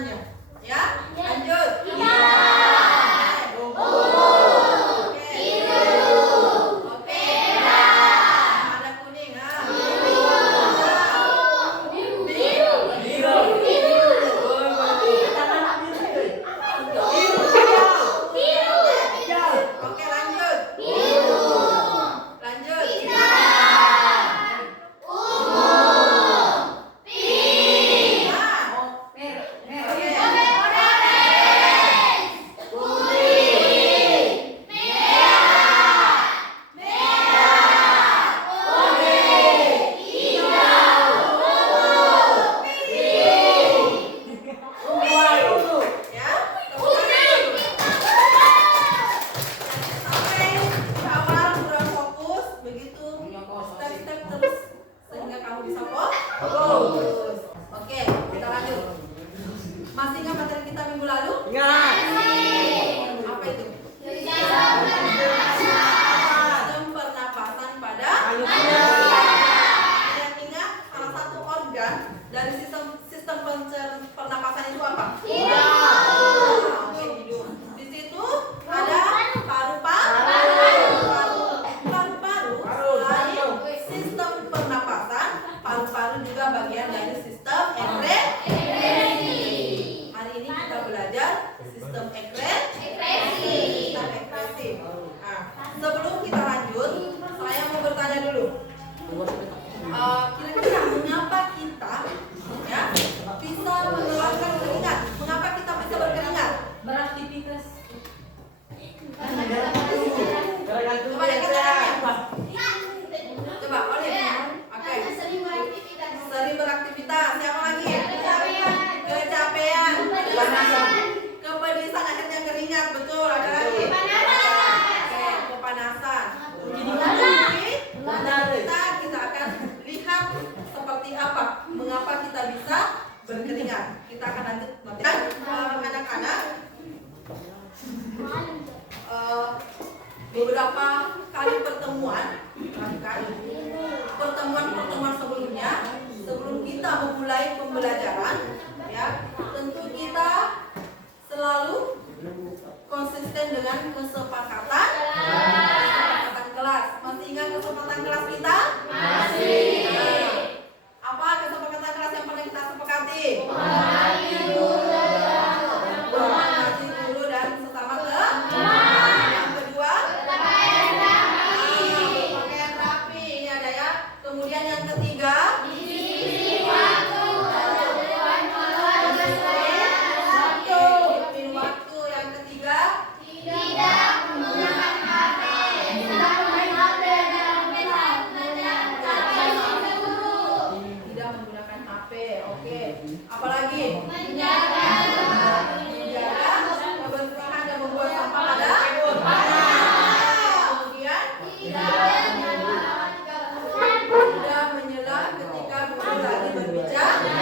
penyusunannya. Ya, lanjut. Oke, kita lanjut. Masih ingat materi kita minggu lalu? Ingat. Apa itu? Sistem pernapasan pada manusia. Yang ingat salah satu organ dari sistem pernapasan itu apa? Oke, hidung. Di situ ada paru-paru. Selain sistem pernapasan, paru-paru juga bagian dari sistem ekskresi. Hari ini kita belajar sistem ekskresi. Nah, sebelum kita lanjut, saya mau bertanya dulu. Kira-kira mengapa kita bisa mengeluarkan keringat? Mengapa kita bisa berkeringat? Beraktivitas. Coba yang kata-katanya. Coba, Oleh. Oke. Sering beraktivitas. Siapa lagi? Kecapean. Kepedisan akhirnya keringat. Betul. Ada lagi? Oke, kepanasan. Jadi kita akan lihat seperti apa, mengapa kita bisa berkeringat. Kita akan lanjut anak-anak. Beberapa kali pertemuan sebelumnya, sebelum kita memulai pembelajaran, ya, tentu kita selalu konsisten dengan kesepakatan kelas. Masih ingat kesepakatan kelas kita? Masih. Apa kesepakatan kelas yang pernah kita sepakati? Menghormati guru dan sesama teman. Yang kedua, pakaian rapi. Ini ada ya. Kemudian yang ketiga, disiplin waktu. Yang ketiga, tidak menggunakan HP. Tidak menggunakan HP. Oke. Apalagi? Menjaga kebersihan dan membuang sampah pada kemudian tidak menyela ketika guru lagi berbicara.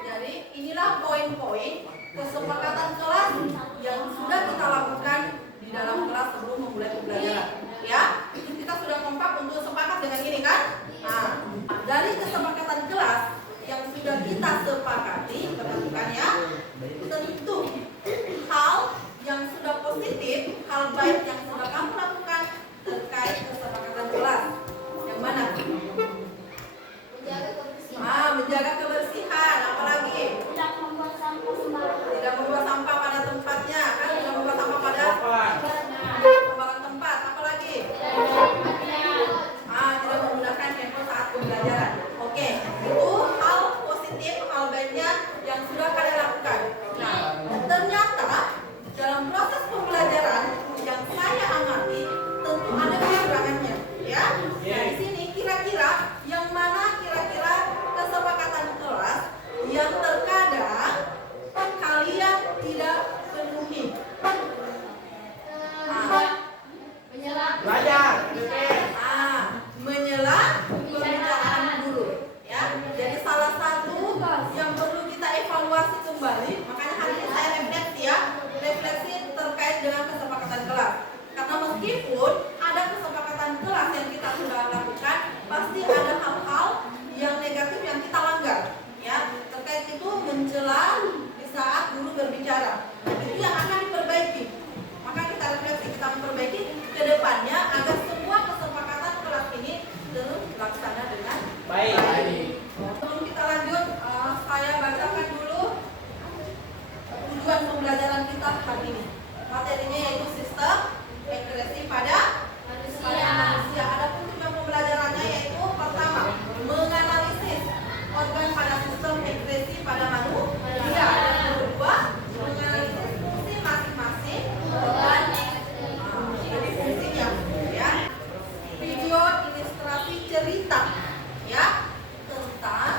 Jadi inilah poin-poin kesepakatan kelas yang sudah kita lakukan di dalam kelas sebelum memulai pembelajaran. Ya, kita sudah kompak untuk sepakat dengan ini kan? Nah, dari kesepakatan kelas yang sudah kita sepakati, perhatikan ya, tentu hal yang sudah positif, hal baik yang sudah kamu lakukan terkait kesepakatan kelas. Yang mana? Menjaga kebersihan. Apalagi? Tidak membuang sampah pada tempatnya, kan? Tidak membuang sampah pada pembagian tempat. Apalagi? Tidak menggunakan handphone saat pembelajaran. Oke, itu hal positif, hal baiknya yang sudah kalian lakukan. Nah, ternyata dalam proses pembelajaran yang saya amati tentu ada kekurangannya, ya. Nah, di sini kira-kira yang mana kira-kira kesepakatan kelas yang terkadang kalian tidak penuhi. Belajar. Menyela pembicaraan guru, ya. Jadi salah satu yang perlu kita evaluasi kembali, makanya hari ini saya refleksi terkait dengan kesepakatan kelas. Karena meskipun ada kesepakatan kelas yang kita sudah lakukan, pasti ada hal-hal yang negatif yang kita langgar, ya. Terkait itu mencela berbicara. Itu yang akan diperbaiki. Maka kita refleksi, kita memperbaiki ke depannya agar semua kesepakatan kelas ini terlaksana dengan baik. Sebelum kita lanjut, saya bacakan dulu tujuan pembelajaran kita hari ini. Materinya yaitu sistem ekspresi pada manusia. Adapun tujuan pembelajarannya yaitu pertama, menganalisis organ pada sistem ekspresi pada manusia. Dan kedua, menganalisis fungsi masing-masing organ. Jadi fungsinya, ya. Video ilustrasi cerita, ya, tentang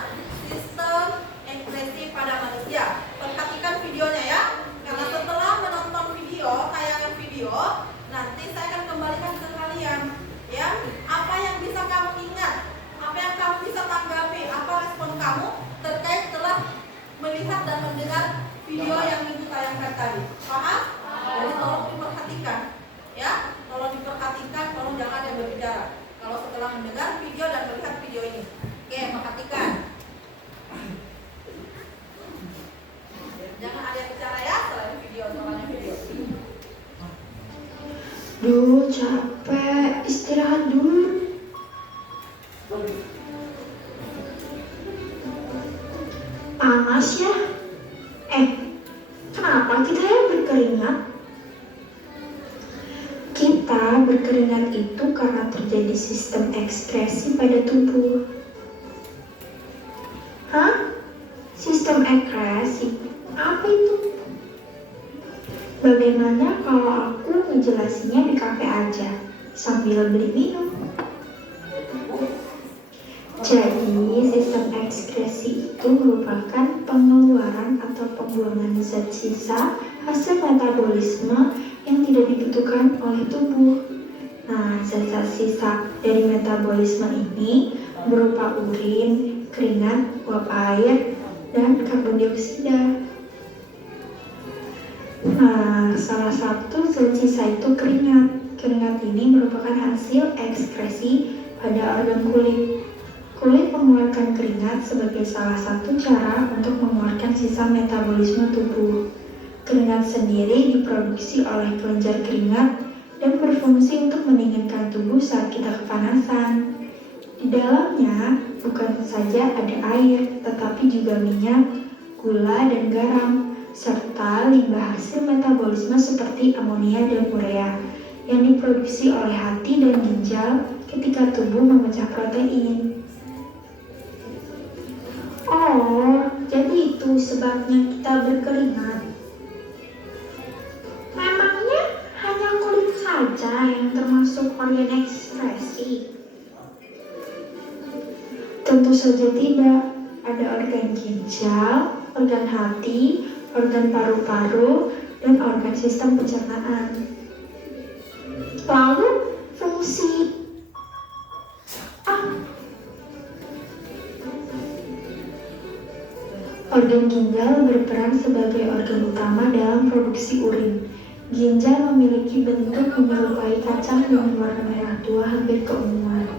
sistem ekspresi pada manusia. Perhatikan videonya ya, karena setelah menonton video, tayangan video, nanti saya akan kembalikan ke kalian, ya, apa yang bisa kamu ingat, apa yang kamu bisa tanggapi, apa respon kamu terkait telah melihat dan mendengar video yang ibu tayangkan tadi. Paham? Jadi tolong diperhatikan, ya, tolong diperhatikan, tolong jangan ada yang berbicara kalau setelah mendengar video dan melihat video ini. Oke, perhatikan. Jangan ada yang bicara ya, selain video, soalnya video. Duh, capek. Istirahat dulu. Panas ya? Kenapa kita yang berkeringat? Kita berkeringat itu karena terjadi sistem ekskresi pada tubuh. Hah? Sistem ekskresi? Apa itu? Bagaimana kalau aku ngejelasinnya di kafe aja, sambil beli minum? Jadi, sistem ekskresi itu merupakan pengeluaran atau pembuangan zat sisa hasil metabolisme yang tidak dibutuhkan oleh tubuh. Nah, zat-zat sisa dari metabolisme ini berupa urin, keringat, uap air, dan karbon dioksida. Nah, salah satu zat sisa itu keringat. Keringat ini merupakan hasil ekskresi pada organ kulit. Kulit mengeluarkan keringat sebagai salah satu cara untuk mengeluarkan sisa metabolisme tubuh. Keringat sendiri diproduksi oleh kelenjar keringat dan berfungsi untuk mendinginkan tubuh saat kita kepanasan. Di dalamnya bukan saja ada air, tetapi juga minyak, gula, dan garam, serta limbah hasil metabolisme seperti amonia dan urea yang diproduksi oleh hati dan ginjal ketika tubuh memecah protein. Oh, jadi itu sebabnya kita berkeringat. Memangnya hanya kulit saja yang termasuk organ ekskresi? Tentu saja tidak. Ada organ ginjal, organ hati, organ paru-paru, dan organ sistem pencernaan. Lalu fungsi organ ginjal berperan sebagai organ utama dalam produksi urin. Ginjal memiliki bentuk menyerupai kacang dengan warna merah tua hampir keunguan.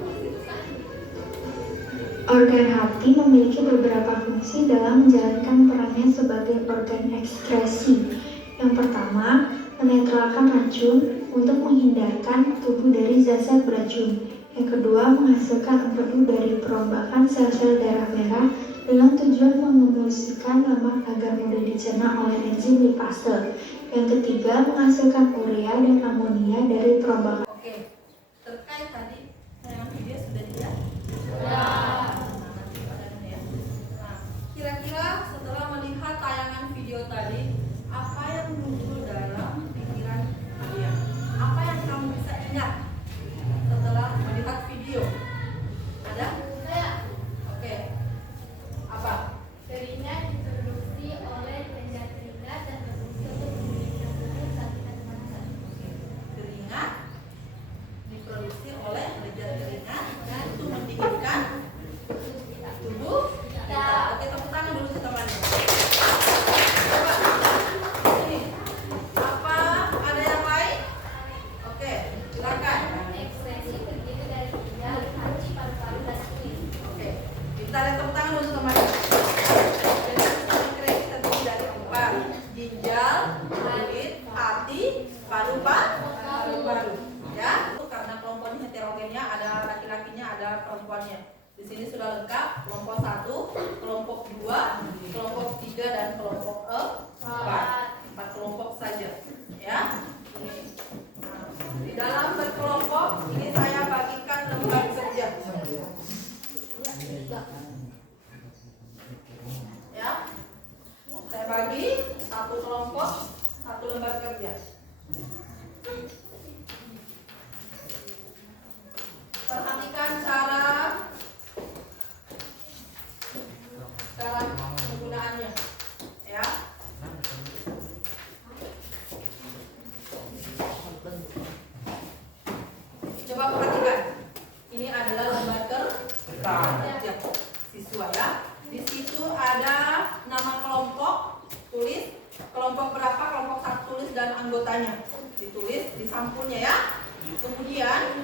Organ hati memiliki beberapa fungsi dalam menjalankan perannya sebagai organ ekskresi. Yang pertama, menetralkan racun untuk menghindarkan tubuh dari zat-zat beracun. Yang kedua, menghasilkan empedu dari perombakan sel-sel darah merah dengan tujuan mengemulsikan lemak agar mudah dicerna oleh enzim lipase. Yang ketiga, menghasilkan urea dan amonia dari perombakan. Oke, terkait tadi tayangan video sudah dilihat? Nah, kira-kira setelah melihat tayangan video tadi, apa yang muncul dalam pikiran kalian? Apa yang kamu bisa ingat setelah melihat video? Ada? Oke. Apa? Keringat diproduksi oleh kelenjar keringat dan berfungsi untuk mendinginkan tubuh saat kita kepanasan. Keringat diproduksi oleh kelenjar keringat dan untuk mendinginkan kelompok 4 kelompok saja, ya. Nah, di dalam berkelompok ini saya bagikan lembar kerja, ya. Saya bagi satu kelompok satu lembar kerja. Perhatikan cara penggunaannya, ya. Coba perhatikan. Ini adalah lembar kerja siswa, ya. Di situ ada nama kelompok, tulis kelompok berapa, kelompok 1 tulis dan anggotanya. Ditulis di sampulnya, ya. Kemudian